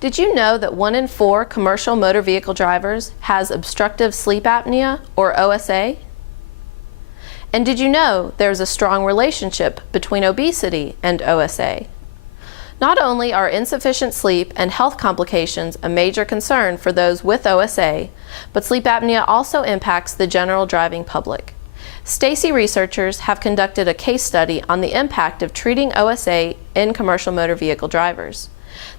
Did you know that 1 in 4 commercial motor vehicle drivers has obstructive sleep apnea, or OSA? And did you know there's a strong relationship between obesity and OSA? Not only are insufficient sleep and health complications a major concern for those with OSA, but sleep apnea also impacts the general driving public. Stacy researchers have conducted a case study on the impact of treating OSA in commercial motor vehicle drivers.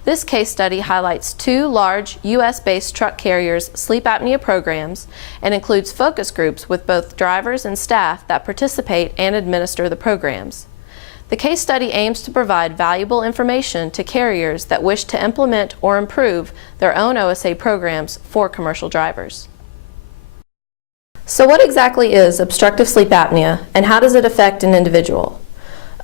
This case study highlights 2 large U.S.-based truck carriers' sleep apnea programs and includes focus groups with both drivers and staff that participate and administer the programs. The case study aims to provide valuable information to carriers that wish to implement or improve their own OSA programs for commercial drivers. So what exactly is obstructive sleep apnea, and how does it affect an individual?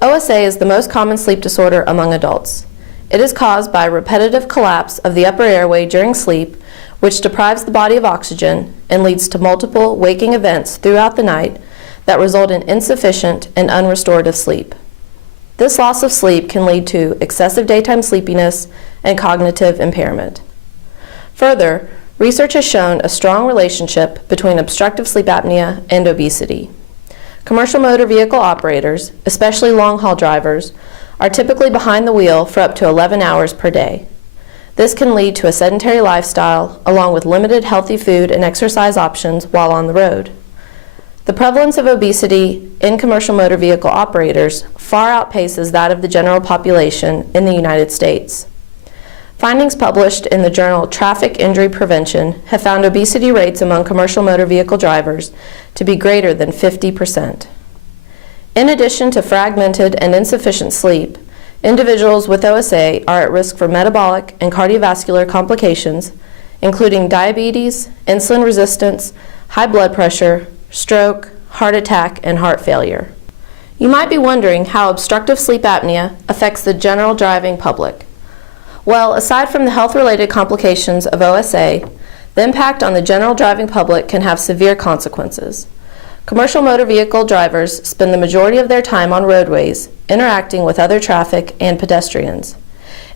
OSA is the most common sleep disorder among adults. It is caused by repetitive collapse of the upper airway during sleep, which deprives the body of oxygen and leads to multiple waking events throughout the night that result in insufficient and unrestorative sleep. This loss of sleep can lead to excessive daytime sleepiness and cognitive impairment. Further, research has shown a strong relationship between obstructive sleep apnea and obesity. Commercial motor vehicle operators, especially long-haul drivers, are typically behind the wheel for up to 11 hours per day. This can lead to a sedentary lifestyle, along with limited healthy food and exercise options while on the road. The prevalence of obesity in commercial motor vehicle operators far outpaces that of the general population in the United States. Findings published in the journal Traffic Injury Prevention have found obesity rates among commercial motor vehicle drivers to be greater than 50%. In addition to fragmented and insufficient sleep, individuals with OSA are at risk for metabolic and cardiovascular complications, including diabetes, insulin resistance, high blood pressure, stroke, heart attack, and heart failure. You might be wondering how obstructive sleep apnea affects the general driving public. Well, aside from the health-related complications of OSA, the impact on the general driving public can have severe consequences. Commercial motor vehicle drivers spend the majority of their time on roadways, interacting with other traffic and pedestrians.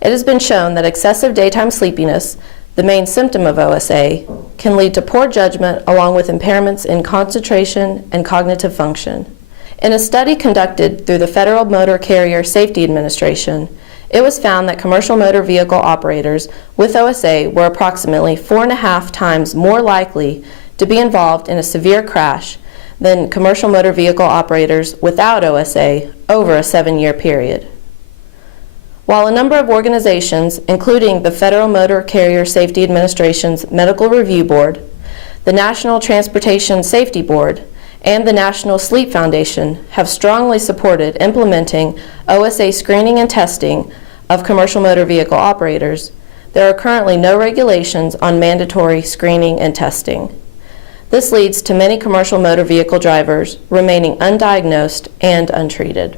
It has been shown that excessive daytime sleepiness, the main symptom of OSA, can lead to poor judgment along with impairments in concentration and cognitive function. In a study conducted through the Federal Motor Carrier Safety Administration, it was found that commercial motor vehicle operators with OSA were approximately 4.5 times more likely to be involved in a severe crash than commercial motor vehicle operators without OSA over a 7-year period. While a number of organizations, including the Federal Motor Carrier Safety Administration's Medical Review Board, the National Transportation Safety Board, and the National Sleep Foundation have strongly supported implementing OSA screening and testing of commercial motor vehicle operators, there are currently no regulations on mandatory screening and testing. This leads to many commercial motor vehicle drivers remaining undiagnosed and untreated.